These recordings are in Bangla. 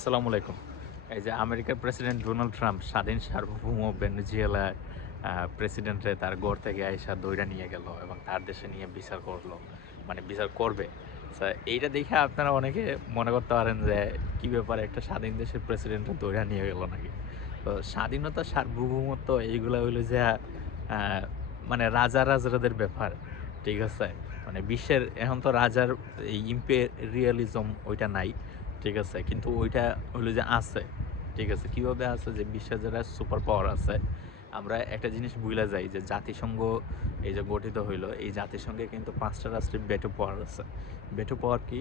আসসালামু আলাইকুম। এই যে আমেরিকার প্রেসিডেন্ট ডোনাল্ড ট্রাম্প স্বাধীন সার্বভৌম ভেনেজুয়েলা প্রেসিডেন্টে তার গড় থেকে আইসা দইরা নিয়ে গেল এবং তার দেশে নিয়ে বিচার করল মানে বিচার করবে। এইটা দেখে আপনারা অনেকে মনে করতে পারেন যে, কি ব্যাপারে একটা স্বাধীন দেশের প্রেসিডেন্টে দইরা নিয়ে গেল নাকি? তো স্বাধীনতা, সার্বভৌমত্ব, এইগুলো হইল যে মানে রাজা রাজরাদের ব্যাপার, ঠিক আছে? মানে বিশ্বের, এখন তো রাজার ইম্পেরিয়ালিজম ওইটা নাই। ঠিক আছে, কিন্তু ওইটা হলো যে আছে, ঠিক আছে। কীভাবে আছে? যে বিশ্বের যারা সুপার পাওয়ার আছে। আমরা একটা জিনিস বুঝলা যাই যে জাতিসংঘ এই যে গঠিত হইল, এই জাতিসংঘে কিন্তু পাঁচটা রাষ্ট্রের বেটো পাওয়ার আছে। বেটো পাওয়ার কি?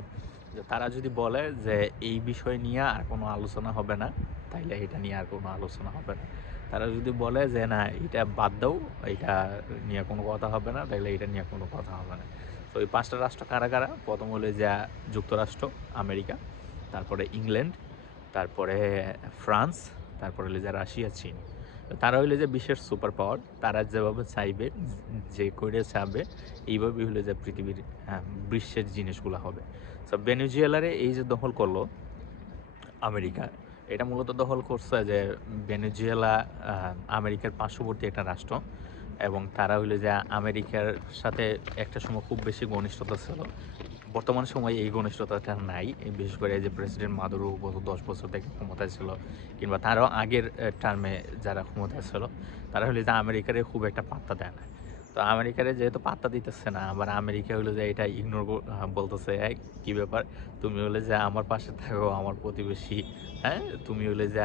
যে তারা যদি বলে যে এই বিষয় নিয়ে আর কোনো আলোচনা হবে না, তাইলে এটা নিয়ে আর কোনো আলোচনা হবে না। তারা যদি বলে যে না, এটা বাদ দাও, এটা নিয়ে কোনো কথা হবে না, তাইলে এটা নিয়ে কোনো কথা হবে না। তো এই পাঁচটা রাষ্ট্র কারা কারা? প্রথম হলো যে যুক্তরাষ্ট্র, আমেরিকা। তারপরে ইংল্যান্ড তারপরে ফ্রান্স তারপরে হলো যে রাশিয়া চীন। তারা হইলে যে বিশ্বের সুপার পাওয়ার। তারা যেভাবে চাইবে যে করে চাবে এইভাবেই হলে যে পৃথিবীর হ্যাঁ, বিশ্বের জিনিসগুলো হবে। তো ভেনেজুয়েলারে এই যে দখল করল আমেরিকা এটা মূলত দখল করছে যে ভেনেজুয়েলা আমেরিকার পার্শ্ববর্তী একটা রাষ্ট্র এবং তারা হইল যে আমেরিকার সাথে একটা সময় খুব বেশি ঘনিষ্ঠতা ছিল। বর্তমান সময়ে এই ঘনিষ্ঠতাটা নাই বিশেষ করে যে প্রেসিডেন্ট মাদুরো গত দশ বছর থেকে ক্ষমতায় ছিল কিংবা তারও আগের টার্মে যারা ক্ষমতায় ছিল তারা হলে যে আমেরিকারে খুব একটা পাত্তা দেয় না। তো আমেরিকারে যেহেতু পাত্তা দিতেছে না আবার আমেরিকা হলো যে এটা ইগনোর বলতেছে "এই, কি ব্যাপার? তুমি হলে যে আমার পাশে থাকো আমার প্রতিবেশী হ্যাঁ? তুমি হলে যে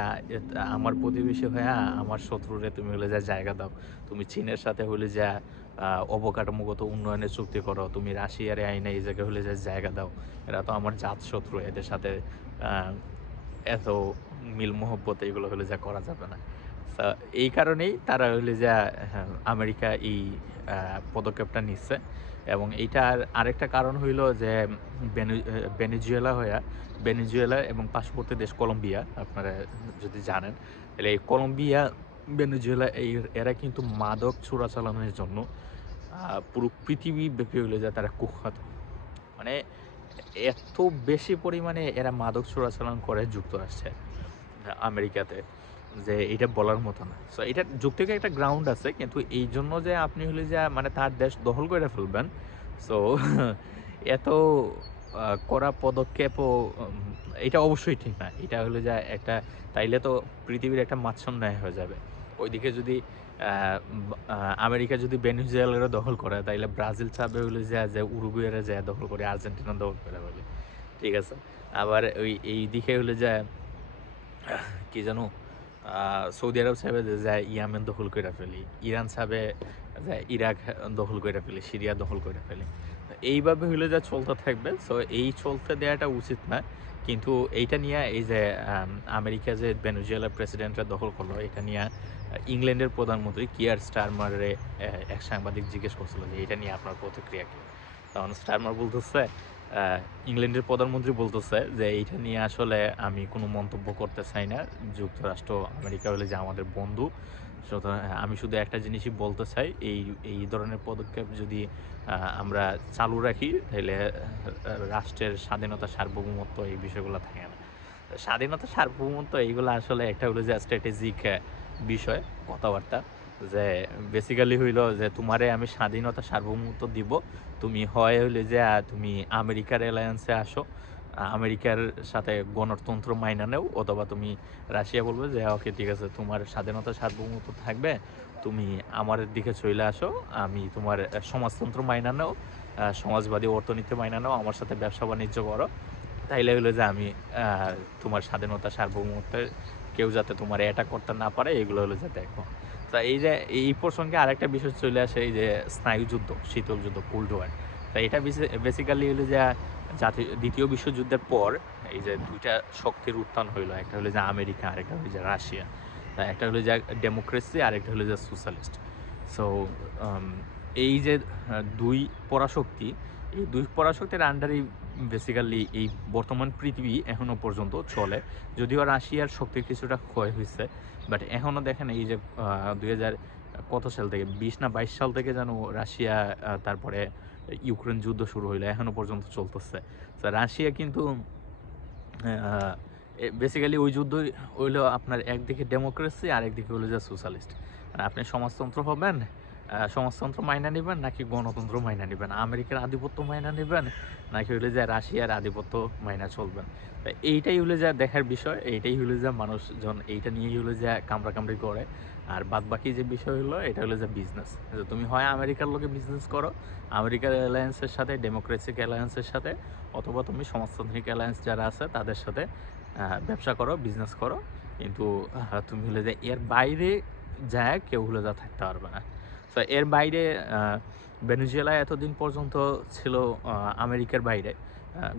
আমার প্রতিবেশী হয়ে আমার শত্রুরে তুমি হলে যা জায়গা দাও তুমি চীনের সাথে হলে যা অবকাঠামোগত উন্নয়নের চুক্তি করো তুমি রাশিয়ার আইনে এই জায়গায় হলে যে জায়গা দাও এরা তো আমার জাত শত্রু এদের সাথে এত মিল মোহব্বত এগুলো হলে যা করা যাবে না। এই কারণেই তারা হলে যে হ্যাঁ, আমেরিকা এই পদক্ষেপটা নিচ্ছে। এবং এইটার আরেকটা কারণ হইল যে ভেনেজুয়েলা হইয়া ভেনেজুয়েলা এবং পার্শ্ববর্তী দেশ কলম্বিয়া আপনারা যদি জানেন তাহলে এই কলম্বিয়া ভেনেজুয়েলা এই এরা কিন্তু মাদক চোরাচালানের জন্য পুরো পৃথিবী ব্যাপী হইলে যে তারা কুখ্যাত। মানে এত বেশি পরিমাণে এরা মাদক চোরাচালান করে যুক্তরাষ্ট্রে আমেরিকাতে, যে এটা বলার মতো না। সো এটা যুক্তিকে একটা গ্রাউন্ড আছে, কিন্তু এই জন্য যে আপনি হলে যে মানে তার দেশ দখল করে ফেলবেন সো এত কড়া পদক্ষেপও এটা অবশ্যই ঠিক না। এটা হলো যে একটা, তাইলে তো পৃথিবীর একটা মাচ্ছন্যায় হয়ে যাবে। ওইদিকে যদি আমেরিকা যদি ভেনেজুয়েলারও দখল করে, তাইলে ব্রাজিল চাবে হলো যে যে উরুগুয়েরে যায় দখল করে, আর্জেন্টিনা দখল করে বলে। ঠিক আছে? আবার ওই, এই দিকে হলো যে, কি জানো সৌদি আরব সাহেবে যে যায় ইয়ামেন দখল করে ফেলি, ইরান সাহেবে যে ইরাক দখল করে ফেলি, সিরিয়া দখল করে ফেলি। এইভাবে হলে যা চলতে থাকবে সো এই চলতে দেওয়াটা উচিত না। কিন্তু এইটা নিয়ে এই যে আমেরিকা যে ভেনেজুয়েলার প্রেসিডেন্টরা দখল করল, এটা নিয়ে ইংল্যান্ডের প্রধানমন্ত্রী কিয়ার স্টারমারে এক সাংবাদিক জিজ্ঞেস করছিল যে, এটা নিয়ে আপনার প্রতিক্রিয়া কি? তখন স্টারমার বলতেছে ইংল্যান্ডের প্রধানমন্ত্রী বলতেছে যে এইটা নিয়ে আসলে আমি কোনো মন্তব্য করতে চাই না। যুক্তরাষ্ট্র আমেরিকা হলে যে আমাদের বন্ধু। সুতরাং হ্যাঁ, আমি শুধু একটা জিনিসই বলতে চাই। এই এই ধরনের পদক্ষেপ যদি আমরা চালু রাখি তাহলে রাষ্ট্রের স্বাধীনতা সার্বভৌমত্ব এই বিষয়গুলো থাকে না। স্বাধীনতা সার্বভৌমত্ব এইগুলো আসলে একটা হলো যে স্ট্র্যাটেজিক বিষয় কথাবার্তা। যে বেসিক্যালি হইল যে তোমারে আমি স্বাধীনতা সার্বভৌমত্ব দিব। তুমি হয় হইলে যে তুমি আমেরিকার অ্যালায়েন্সে আসো আমেরিকার সাথে গণতন্ত্র মাইনা নেও, অথবা তুমি রাশিয়া বলবে যে, ওকে, ঠিক আছে, তোমার স্বাধীনতা সার্বভৌমত্ব থাকবে, তুমি আমার দিকে চলে আসো, আমি তোমার সমাজতন্ত্র মাইনা নেও সমাজবাদী অর্থনীতি মাইনা নেও, আমার সাথে ব্যবসা বাণিজ্য করো। তাইলে হইল যে আমি তোমার স্বাধীনতা সার্বভৌমত্বের কেউ যাতে তোমার অ্যাটাক করতে না পারে, এগুলো হলো যে দেখো। তা এই যে, এই প্রসঙ্গে আরেকটা বিষয় চলে আসে, এই যে স্নায়ুযুদ্ধ শীতল যুদ্ধ কোল্ড ওয়ার তা এটা বেসিক্যালি হলো যে, জাতি, দ্বিতীয় বিশ্বযুদ্ধের পর এই যে দুইটা শক্তির উত্থান হইল, একটা হলো যে আমেরিকা, আর একটা হলো যে রাশিয়া। তা একটা হলো যে ডেমোক্রেসি আর একটা হলো যে সোশ্যালিস্ট সো এই যে দুই পরাশক্তি, এই দুই পরাশক্তির আন্ডারেই বেসিক্যালি এই বর্তমান পৃথিবী এখনও পর্যন্ত চলে। যদিও রাশিয়ার শক্তির কিছুটা ক্ষয় হয়েছে বাট এখনও দেখেন এই যে দুই হাজার কত সাল থেকে, বিশ না বাইশ সাল থেকে যেন রাশিয়া তারপরে ইউক্রেন যুদ্ধ শুরু হইল এখনও পর্যন্ত চলতেছে। তো রাশিয়া কিন্তু বেসিক্যালি ওই যুদ্ধ হইল আপনার একদিকে ডেমোক্রেসি আর একদিকে হলো যে সোশ্যালিস্ট মানে আপনি সমাজতন্ত্র হবেন সমাজতন্ত্র মাইনা নেবেন নাকি গণতন্ত্র মাইনা নেবেন? আমেরিকার আধিপত্য মাইনা নেবেন নাকি হইলে যে রাশিয়ার আধিপত্য মাইনা চলবেন? এইটাই হলো যে দেখার বিষয়, এইটাই হলো যে মানুষজন এইটা নিয়েই হলো যে কামড়াকামড়ি করে। আর বাদ বাকি যে বিষয় হলো এটা হলো যে বিজনেস তুমি হয় আমেরিকার লোকে বিজনেস করো, আমেরিকার অ্যালায়েন্সের সাথে ডেমোক্রেসিক অ্যালায়েন্সের সাথে, অথবা তুমি সমাজতান্ত্রিক অ্যালায়েন্স যারা আছে, তাদের সাথে ব্যবসা করো বিজনেস করো। কিন্তু তুমি হলে যে এর বাইরে যায়, কেউ হলে যা থাকতে পারবে না। তো এর বাইরে ভেনেজুয়েলা এতদিন পর্যন্ত ছিল আমেরিকার বাইরে।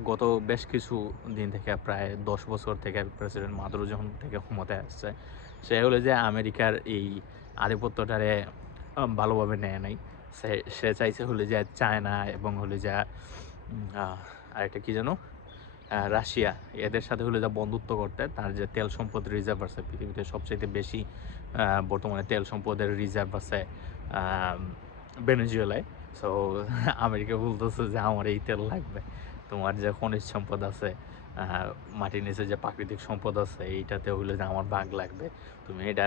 গত বেশ কিছু দিন থেকে, প্রায় দশ বছর থেকে প্রেসিডেন্ট মাদুরো যখন থেকে ক্ষমতায় আসছে, সে হলো যে আমেরিকার এই আধিপত্যটারে ভালোভাবে নেয় নাই। সে সে চাইছে হলে যে চায়না এবং হলে যা আরেকটা কি জানো রাশিয়া, এদের সাথে হলে যা বন্ধুত্ব করতে, তার যে তেল সম্পদ রিজার্ভ আছে, পৃথিবীতে সবচেয়ে বেশি বর্তমানে তেল সম্পদের রিজার্ভ আছে ভেনেজুয়েলায়। সো আমেরিকা বলতেছে যে, আমার এই তেল লাগবে। তোমার যে খনিজ সম্পদ আছে মাটির নিচে যে প্রাকৃতিক সম্পদ আছে, এইটাতে হইলে যে আমার ভাগ লাগবে। তুমি এটা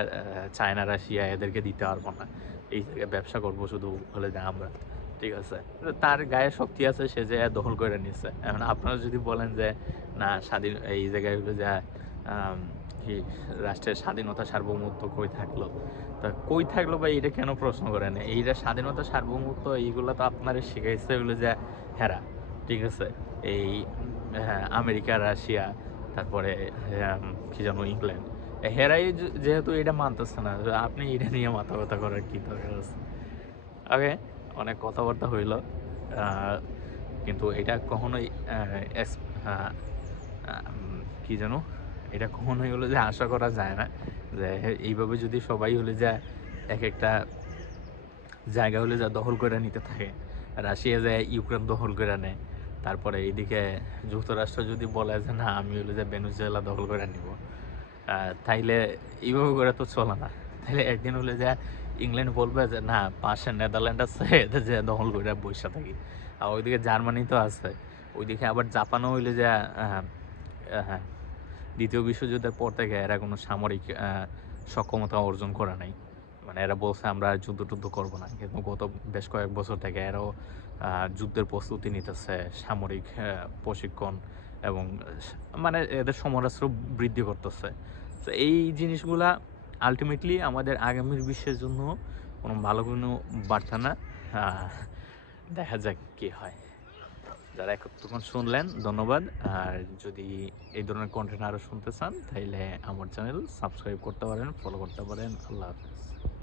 চায়না, রাশিয়া এদেরকে দিতে পারব না। এই জায়গায় ব্যবসা করব শুধু হলে যে আমরা। ঠিক আছে? তার গায়ে শক্তি আছে, সে যে দখল করে নিচ্ছে এখন আপনারা যদি বলেন যে, না, স্বাধীন, এই জায়গায় যে কি রাষ্ট্রের স্বাধীনতা সার্বভৌমত্ব কই থাকল? তা কই থাকল বা এটা কেন প্রশ্ন করেন? এইটা স্বাধীনতা সার্বভৌমত্ব এইগুলো তো আপনারা শিখাইছে হলো যে হেরা ঠিক আছে? এই হ্যাঁ, আমেরিকা রাশিয়া তারপরে কি জানো ইংল্যান্ড। হেরাই যেহেতু এটা মানতেছে না আপনি এটা নিয়ে মাথা ব্যথা করার কি দরকার আছে? ওকে অনেক কথাবার্তা হইল কিন্তু এটা কখনোই কি জানো এটা কখনোই হলো যে আশা করা যায় না। যে এইভাবে যদি সবাই হলে যে এক একটা জায়গা হলে যা দখল করে নিতে থাকে। রাশিয়া যায়, ইউক্রেন দখল করে নেয়। তারপরে এইদিকে যুক্তরাষ্ট্র যদি বলে যে, না, আমি হলে যে ভেনেজুয়েলা দখল করে নিব। তাইলে এইভাবে করে তো চলে না। তাহলে একদিন হলে যে ইংল্যান্ড বলবে যে, না পাশে নেদারল্যান্ড আছে যে দখল করে বসে থাকি। আর ওইদিকে জার্মানি তো আছে। ওইদিকে আবার জাপানও হইলে যে হ্যাঁ দ্বিতীয় বিশ্বযুদ্ধের পর থেকে এরা কোনো সামরিক সক্ষমতা অর্জন করে নাই। মানে এরা বলছে, আমরা যুদ্ধ টুদ্ধ করব না। কিন্তু গত বেশ কয়েক বছর থেকে এরাও যুদ্ধের প্রস্তুতি নিতেছে, সামরিক প্রশিক্ষণ এবং মানে এদের সমরাস্ত্র বৃদ্ধি করতেছে। তো এই জিনিসগুলা আলটিমেটলি আমাদের আগামীর বিশ্বের জন্য কোনো ভালো কোনো বার্তা না। দেখা যাক কি হয়। যারা এতক্ষণ শুনলেন, ধন্যবাদ। আর যদি এই ধরনের কন্টেন্ট আরও শুনতে চান তাহলে আমার চ্যানেল সাবস্ক্রাইব করতে পারেন ফলো করতে পারেন। আল্লাহ হাফেজ।